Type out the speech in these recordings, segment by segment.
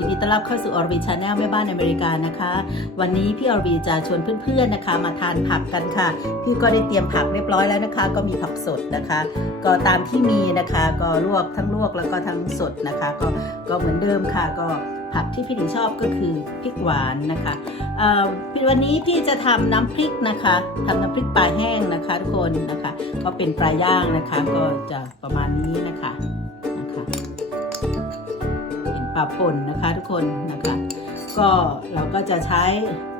ินดีต้อนรับเข้าสู่อาร์วีชาแนลแม่บ้านอเมริกานะคะ วันนี้พี่อรวีจะชวนเพื่อนๆนะคะ มาทานผักกันค่ะ พี่ก็ได้เตรียมผักเรียบร้อยแล้วนะคะ ก็มีผักสดนะคะ ก็ตามที่มีนะคะ ก็ลวกทั้งลวกแล้วก็ทั้งสดนะคะ ก็ก็เหมือนเดิมค่ะ ก็ผักที่พี่หนิงชอบก็คือพริกหวานนะคะวันนี้พี่จะทำน้ำพริกนะคะทำน้ำพริกปลาแห้งนะคะทุกคนนะคะ ก็เป็นปลาย่างนะคะ ก็จะประมาณนี้นะคะาป่นนะคะทุกคนนะคะ ก็เราก็จะใช้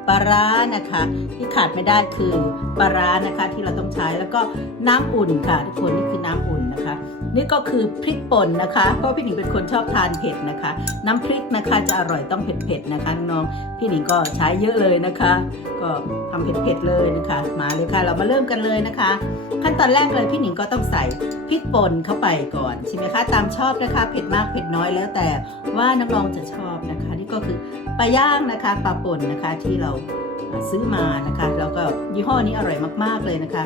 ปลาร้านะคะ ที่ขาดไม่ได้คือปลาร้านะคะที่เราต้องใช้แล้วก็น้ำอุ่นค่ะทุกคนนี่คือน้ำอุ่นนะคะ นี่ก็คือพริกป่นนะคะ เพราะพี่หนิงเป็นคนชอบทานเผ็ดนะคะ น้ำพริกนะคะจะอร่อยต้องเผ็ดๆนะคะน้องพี่หนิงก็ใช้เยอะเลยนะคะ ก็ทำเผ็ดๆเลยนะคะ มาเลยค่ะ เรามาเริ่มกันเลยนะคะ ขั้นตอนแรกเลยพี่หนิงก็ต้องใส่พริกป่นเข้าไปก่อนใช่ไหมคะตามชอบนะคะเผ็ดมากเผ็ดน้อยแล้วแต่ว่าน้องๆจะชอบนะคะ นี่ก็คือปลาย่างนะคะปลาป่นนะคะที่เรา ซื้อมานะคะ แล้วก็ยี่ห้อนี้อร่อยมากๆเลยนะคะ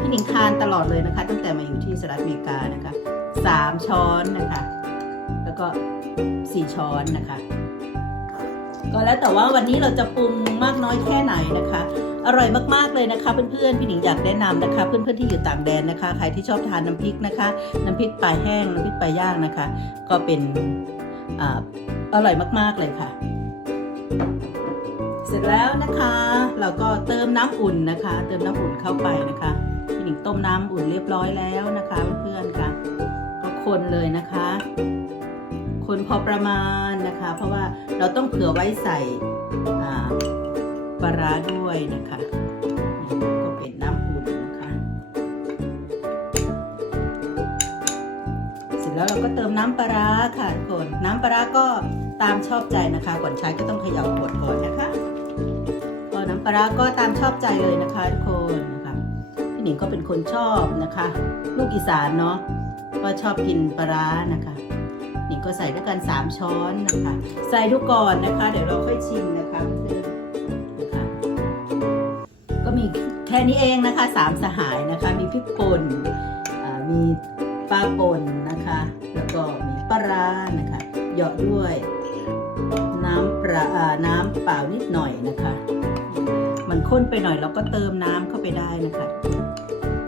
พี่หนิงทานตลอดเลยนะคะ ตั้งแต่มาอยู่ที่สหรัฐอเมริกานะคะสามช้อนนะคะ แล้วก็สี่ช้อนนะคะ ก็แล้วแต่ว่าวันนี้เราจะปรุงมากน้อยแค่ไหนนะคะ อร่อยมากๆเลยนะคะเพื่อนๆพี่หนิงอยากแนะนำนะคะ เพื่อนๆที่อยู่ต่างแดนนะคะใครที่ชอบทานน้ำพริกนะคะ น้ำพริกปลาแห้ง น้ำพริกปลาย่างนะคะ ก็เป็นออร่อยมากๆเลยค่ะ เสร็จแล้วนะคะเราก็เติมน้ำอุ่นนะคะ เติมน้ำอุ่นเข้าไปนะคะพี่หนิงต้มน้ำอุ่นเรียบร้อยแล้วนะคะเพื่อนๆค่ะก็คนเลยนะคะ คนพอประมาณนะคะ เพราะว่าเราต้องเผื่อไว้ใส่ปลาร้าด้วยนะคะก็เป็นน้ำอุ่นนะคะ เสร็จแล้วเราก็เติมน้ำปลาร้าค่ะทุกคนน้ำปลาร้าก็ตามชอบใจนะคะ ก่อนใช้ก็ต้องเขย่าขวดก่อนนะคะ ปลาร้าก็ตามชอบใจเลยนะคะทุกคนนะคะพี่หนิงก็เป็นคนชอบนะคะ ลูกอีสานเนาะก็ชอบกินปลาร้านะคะหนิงก็ใส่ด้วยกัน 3 ช้อนนะคะ ใส่ดูก่อนนะคะ เดี๋ยวเราค่อยชิมนะคะเพื่อนนะคะก็มีแค่นี้เองนะคะสามสหายนะคะ มีพริกป่นมีปลาป่นนะคะ แล้วก็มีปลาร้านะคะเหยาะด้วยน้ำปลาน้ำเปล่านิดหน่อยนะคะ มันข้นไปหน่อยเราก็เติมน้ำเข้าไปได้นะคะ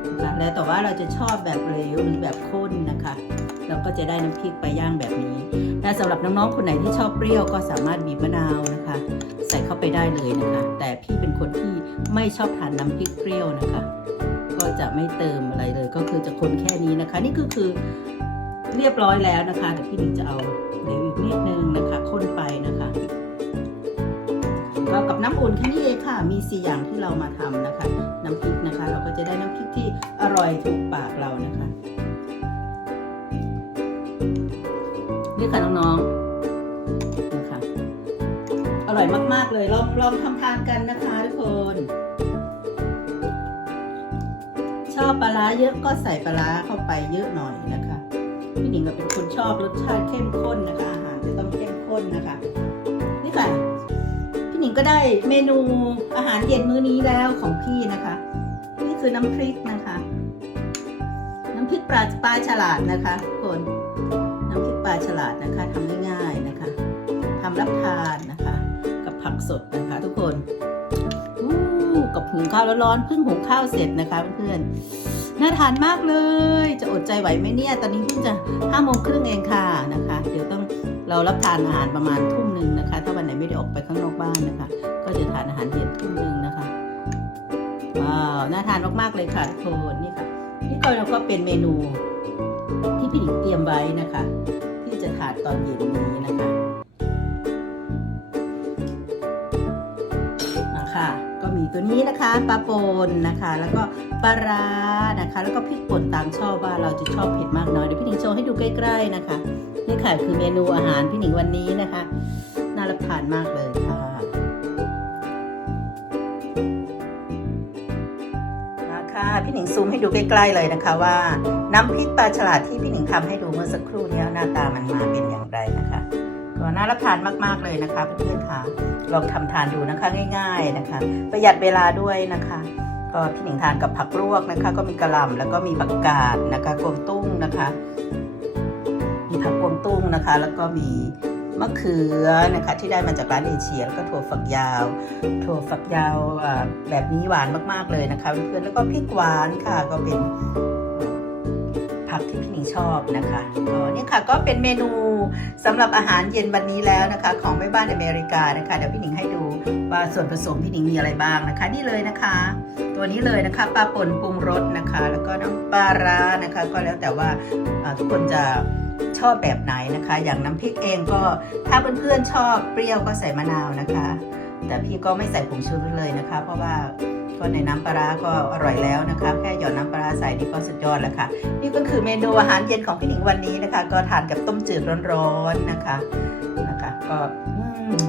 นะคะแล้วแต่ว่าเราจะชอบแบบเหลวหรือแบบข้นนะคะ เราก็จะได้น้ำพริกไปย่างแบบนี้และสำหรับน้องๆคนไหนที่ชอบเปรี้ยวก็สามารถบีบมะนาวนะคะ ใส่เข้าไปได้เลยนะคะ แต่พี่เป็นคนที่ไม่ชอบทานน้ำพริกเปรี้ยวนะคะ ก็จะไม่เติมอะไรเลย ก็คือจะคนแค่นี้นะคะ นี่ก็คือเรียบร้อยแล้วนะคะเดี๋ยวพี่หนิงจะเอาเหลวอีกนิดนึงนะคะ น้ำอุ่นแค่นี้เองค่ะ มีสี่อย่างที่เรามาทำนะคะ น้ำพริกนะคะ เราก็จะได้น้ำพริกที่อร่อยถูกปากเรานะคะนี่ค่ะน้องๆนะคะอร่อยมากๆเลยลองลองทำทานกันนะคะทุกคน ชอบปลาร้าเยอะก็ใส่ปลาร้าเข้าไปเยอะหน่อยนะคะพี่หนิงก็เป็นคนชอบรสชาติเข้มข้นนะคะอาหารจะต้องเข้มข้นนะคะ ก็ได้เมนูอาหารเย็นมื้อนี้แล้วของพี่นะคะ นี่คือน้ำพริกนะคะ น้ำพริกปลาปลาฉลาดนะคะทุกคนน้ำพริกปลาฉลาดนะคะทำง่ายๆนะคะทำรับทานนะคะ กับผักสดนะคะ ทุกคนกับหุงข้าวร้อนๆเพิ่งหุงข้าวเสร็จนะคะเพื่อนๆน่าทานมากเลย จะอดใจไหวไหมเนี่ย ตอนนี้เพิ่งจะห้าโมงครึ่งเองค่ะนะคะ เรารับทานอาหารประมาณทุ่มหนึ่งนะคะ ถ้าวันไหนไม่ได้ออกไปข้างนอกบ้านนะคะ ก็จะทานอาหารเย็นทุ่มหนึ่งนะคะว้าวน่าทานมากๆเลยค่ะทุกคนนี่ค่ะ นี่ก็เราก็เป็นเมนูที่พี่หญิงเตรียมไว้นะคะ ที่จะทานตอนเย็นนี้นะ ตัวนี้นะคะปลาป่นนะคะ แล้วก็ปลาร้านะคะ แล้วก็พริกป่นตามชอบว่าเราจะชอบเผ็ดมากน้อยเดี๋ยวพี่หนิงโชว์ให้ดูใกล้ ๆนะคะนี่ค่ะคือเมนูอาหารพี่หนิงวันนี้นะคะน่ารับทานมากเลยค่ะมาค่ะพี่หนิงซูมให้ดูใกล้ ๆเลยนะคะว่า น้ำพริกปลาฉลาดที่พี่หนิงทำให้ดูเมื่อสักครู่นี้หน้าตามันมาเป็นอย่างไรนะคะ น่ารับทานมาก ๆ เลยนะคะเพื่อนๆค่ะ ลองทำทานดูนะคะง่าย ๆนะคะ ประหยัดเวลาด้วยนะคะ ก็พี่หนิงทานกับผักลวกนะคะ ก็มีกระหล่ำแล้วก็มีผักกาดนะคะกวางตุ้งนะคะ มีผักกวางตุ้งนะคะ แล้วก็มีมะเขือนะคะที่ได้มาจากร้านเอเชียแล้วก็ถั่วฝักยาวถั่วฝักยาวแบบนี้หวานมากๆเลยนะคะเพื่อนๆแล้วก็พริกหวานค่ะก็เป็น ผักที่พี่หนิงชอบนะคะก็นี่ค่ะก็เป็นเมนูสำหรับอาหารเย็นวันนี้แล้วนะคะ ของแม่บ้านอเมริกานะคะเดี๋ยวพี่หนิงให้ดูว่าส่วนผสมพี่หนิงมีอะไรบ้างนะคะ นี่เลยนะคะ ตัวนี้เลยนะคะปลาป่นปรุงรสนะคะ แล้วก็น้ำปลาร้านะคะ ก็แล้วแต่ว่าอ่าทุกคนจะชอบแบบไหนนะคะ อย่างน้ำพริกเองก็ถ้าเพื่อนๆชอบเปรี้ยวก็ใส่มะนาวนะคะ แต่พี่ก็ไม่ใส่ผงชูรสเลยนะคะ เพราะว่า ก็ในน้ำปลาก็อร่อยแล้วนะคะแค่หยอดน้ำปลาร้าใส่นี่ก็สุดยอดแล้วค่ะ นี่ก็คือเมนูอาหารเย็นของพี่หนิงวันนี้นะคะ ก็ทานกับต้มจืดร้อนๆนะคะนะคะ ก็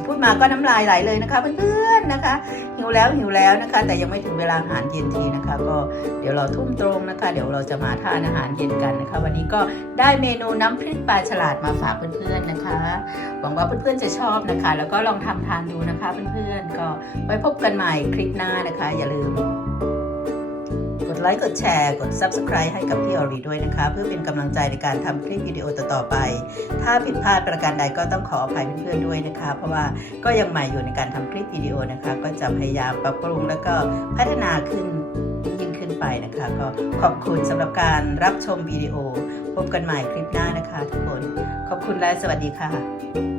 พูดมาก็น้ำลายไหลเลยนะคะเพื่อนๆนะคะ หิวแล้วหิวแล้วนะคะ แต่ยังไม่ถึงเวลาอาหารเย็นทีนะคะ ก็เดี๋ยวเราทุ่มตรงนะคะ เดี๋ยวเราจะมาทานอาหารเย็นกันนะคะ วันนี้ก็ได้เมนูน้ำพริกปลาฉลาดมาฝากเพื่อนๆนะคะหวังว่าเพื่อนๆจะชอบนะคะ แล้วก็ลองทำทานดูนะคะเพื่อนๆก็ไว้พบกันใหม่คลิปหน้านะคะ อย่าลืม กดไลค์กดแชร์ กด Subscribe ให้กับพี่ออรีด้วยนะคะ เพื่อเป็นกำลังใจในการทำคลิปวิดีโอต่อๆไป ถ้าผิดพลาดประการใดก็ต้องขออภัยเพื่อนๆด้วยนะคะ เพราะว่าก็ยังใหม่อยู่ในการทำคลิปวิดีโอนะคะ ก็จะพยายามปรับปรุงแล้วก็พัฒนาขึ้นยิ่งขึ้นไปนะคะ ก็ขอบคุณสำหรับการรับชมวิดีโอ พบกันใหม่คลิปหน้านะคะ ทุกคน ขอบคุณและสวัสดีค่ะ